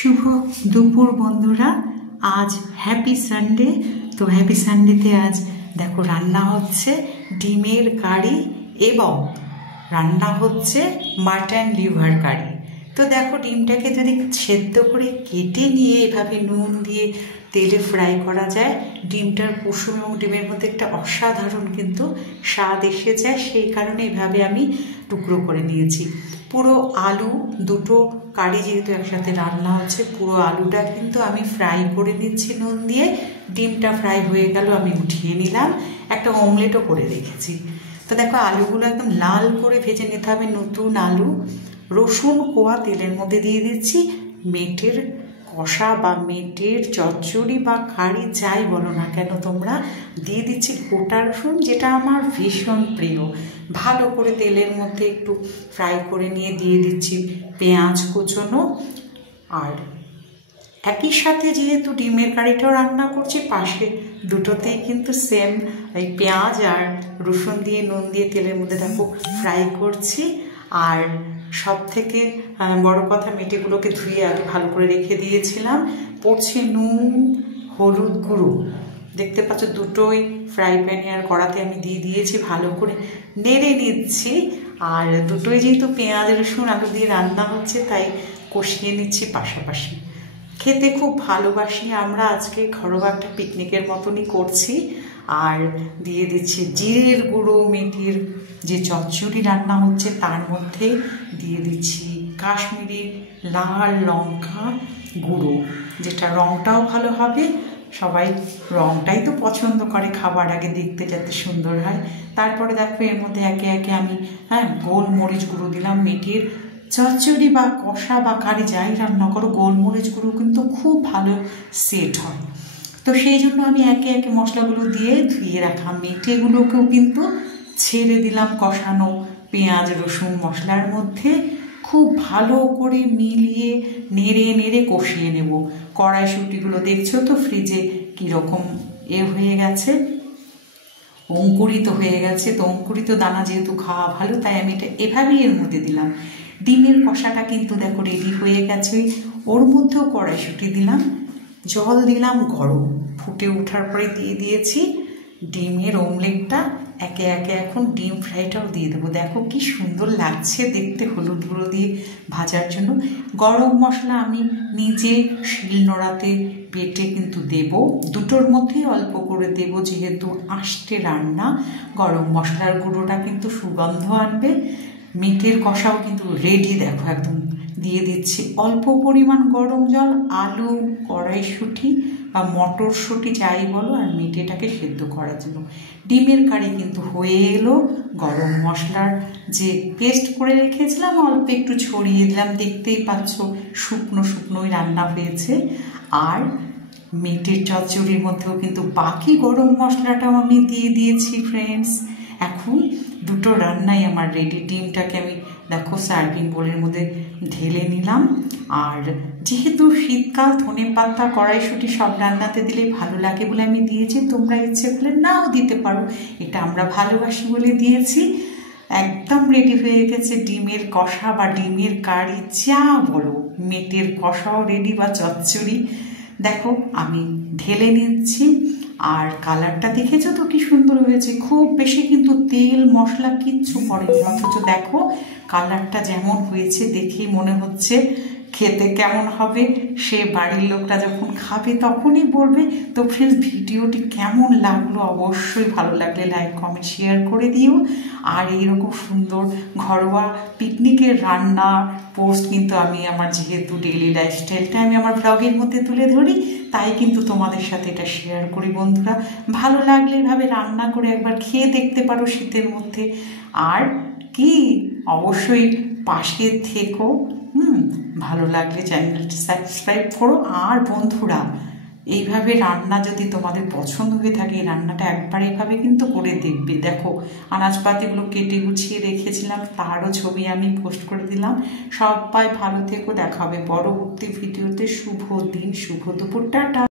শুভ দুপুর বন্ধুরা, আজ হ্যাপি সানডে। তো হ্যাপি সানডেতে আজ দেখো রান্না হচ্ছে ডিমের কারি এবং রান্না হচ্ছে মাটন লিভার কারি। তো দেখো ডিমটাকে যদি সেদ্ধ করে কেটে নিয়ে এভাবে নুন দিয়ে তেলে ফ্রাই করা যায়, ডিমটার কুসুম এবং ডিমের মধ্যে একটা অসাধারণ কিন্তু স্বাদ এসে যায়। সেই কারণে এভাবে আমি টুকরো করে নিয়েছি। পুরো আলু দুটো কারি যেহেতু একসাথে রান্না হচ্ছে, পুরো আলুটা কিন্তু আমি ফ্রাই করে নিচ্ছি নুন দিয়ে। ডিমটা ফ্রাই হয়ে গেল, আমি উঠিয়ে নিলাম। একটা অমলেটও করে রেখেছি। তো দেখো আলুগুলো একদম লাল করে ভেজে নিতে হবে। নতুন আলু, রসুন কোয়া তেলের মধ্যে দিয়ে দিচ্ছি। মেটের কষা বা মেটের চচ্চড়ি বা কারি যাই বলো না কেন তোমরা, দিয়ে দিচ্ছি গোটা রসুন, যেটা আমার ভীষণ প্রিয়। ভালো করে তেলের মধ্যে একটু ফ্রাই করে নিয়ে দিয়ে দিচ্ছি পেঁয়াজ কুচোনো। আর একই সাথে যেহেতু ডিমের কারিটাও রান্না করছি, পাশে দুটোতেই কিন্তু সেম এই পেঁয়াজ আর রসুন দিয়ে নুন দিয়ে তেলের মধ্যে দেখো ফ্রাই করছি। আর সব থেকে বড় কথা, মেটেগুলোকে ধুয়ে আগে ভালো করে রেখে দিয়েছিলাম। পড়ছে নুন, হলুদ গুঁড়ো, দেখতে পাচ্ছ দুটোই ফ্রাই প্যানে আর কড়াতে আমি দিয়ে দিয়েছি। ভালো করে নেড়ে নিচ্ছি। আর দুটোই যেহেতু পেঁয়াজ রসুন আলু দিয়ে রান্না হচ্ছে, তাই কষিয়ে নিচ্ছি পাশাপাশি। খেতে খুব ভালোবাসি আমরা। আজকে ঘরোয়া একটা পিকনিকের মতনই করছি। আর দিয়ে দিচ্ছি জিরের গুঁড়ো। মেথির যে চচ্চড়ি রান্না হচ্ছে তার মধ্যে দিয়ে দিচ্ছি কাশ্মীরি লাল লঙ্কা গুঁড়ো, যেটা রঙটাও ভালো হবে। সবাই রঙটাই তো পছন্দ করে খাবার আগে দেখতে যাতে সুন্দর হয়। তারপরে দেখো এর মধ্যে একে একে আমি গোলমরিচ গুঁড়ো দিলাম। মেথির চচ্চড়ি বা কষা বা কারি যাই রান্না করো, গোলমরিচ গুঁড়ো কিন্তু খুব ভালো সেট হয়। তো সেই জন্য আমি একে একে মশলাগুলো দিয়ে ধুয়ে রাখা মেথিগুলোকেও কিন্তু ছেড়ে দিলাম কষানো পেঁয়াজ রসুন মশলার মধ্যে। খুব ভালো করে মিলিয়ে নেড়ে নেড়ে কষিয়ে নেব। কড়াইশুঁটিগুলো দেখছো তো ফ্রিজে কীরকম হয়ে গেছে, অঙ্কুরিত হয়ে গেছে। তো অঙ্কুরিত দানা যেহেতু খাওয়া ভালো, তাই আমি এটা এভাবেই এর মধ্যে দিলাম। ডিমের কষাটা কিন্তু দেখো রেডি হয়ে গেছে। ওর মধ্যেও কড়াইশুঁটি দিলাম, জল দিলাম গরম, ফুটে ওঠার পরে দিয়ে দিয়েছি ডিমের অমলেটটা। একে একে এখন ডিম ফ্রাইটাও দিয়ে দেবো। দেখো কি সুন্দর লাগছে দেখতে, হলুদ গুঁড়ো দিয়ে ভাজার জন্য। গরম মশলা আমি নিজে শিলনোড়াতে বেটে কিন্তু দেব। দুটোর মধ্যেই অল্প করে দেব, যেহেতু আস্তে রান্না। গরম মশলার গুঁড়োটা কিন্তু সুগন্ধ আনবে। মেটের কষাও কিন্তু রেডি, দেখো একদম। দিয়ে দিচ্ছি অল্প পরিমাণ গরম জল। আলু, কড়াইশুঁটি বা মটরশুঁটি যাই বলো, আর মেটেটাকে সেদ্ধ করার জন্য। ডিমের কারি কিন্তু হয়ে এলো। গরম মশলার যে পেস্ট করে রেখেছিলাম অল্প একটু ছড়িয়ে দিলাম। দেখতেই পাচ্ছ শুকনো শুকনোই রান্না হয়েছে। আর মেটের চচ্চড়ির মধ্যেও কিন্তু বাকি গরম মশলাটাও আমি দিয়ে দিয়েছি ফ্রেন্ডস। এখন দুটো রান্নাই আমার রেডি। ডিমটাকে আমি দেখো সার্ভিং বোলের মধ্যে ঢেলে নিলাম। আর যেহেতু শীতকাল, ধনে পাতা কড়াইশুঁটি সব রান্নাতে দিলে ভালো লাগে বলে আমি দিয়েছি। তোমরা ইচ্ছে করলে নাও দিতে পারো, এটা আমরা ভালোবাসি বলে দিয়েছি। একদম রেডি হয়ে গেছে ডিমের কষা বা ডিমের কারি যা বলো। মেটের কষাও রেডি বা চচ্চড়ি। দেখো আমি ঢেলে নিচ্ছি। আর কালারটা দেখেছো তো কি সুন্দর হয়েছে। খুব বেশি কিন্তু তেল মশলা কিচ্ছু পড়েনি, অথচ দেখো কালারটা যেমন হয়েছে দেখেই মনে হচ্ছে খেতে কেমন হবে। সে বাড়ির লোকটা যখন খাবে তখনই বলবে। তো ফ্রেন্ডস, ভিডিওটি কেমন লাগলো অবশ্যই ভালো লাগলে লাইক কমেন্ট শেয়ার করে দিও। আর এইরকম সুন্দর ঘরোয়া পিকনিকের রান্না পোস্ট কিন্তু আমি আমার যেহেতু ডেইলি লাইফস্টাইলটা আমি আমার ব্লগের মধ্যে তুলে ধরি, তাই কিন্তু তোমাদের সাথে এটা শেয়ার করি বন্ধুরা। ভালো লাগলে এভাবে রান্না করে একবার খেয়ে দেখতে পারো শীতের মধ্যে। আর কি অবশ্যই পাশে থেকো। ভালো লাগলে চ্যানেলটি সাবস্ক্রাইব করো। আর বন্ধুরা, এইভাবে রান্না যদি তোমাদের পছন্দ হয়ে থাকে, এই রান্নাটা একবার এইভাবে কিন্তু করে দেখবে। দেখো আনাজপাতিগুলো কেটে গুছিয়ে রেখেছিলাম, তারও ছবি আমি পোস্ট করে দিলাম। সবাই ভালো থেকো, দেখা হবে পরবর্তী ভিডিওতে। শুভ দিন, শুভ দুপুর, টাটা।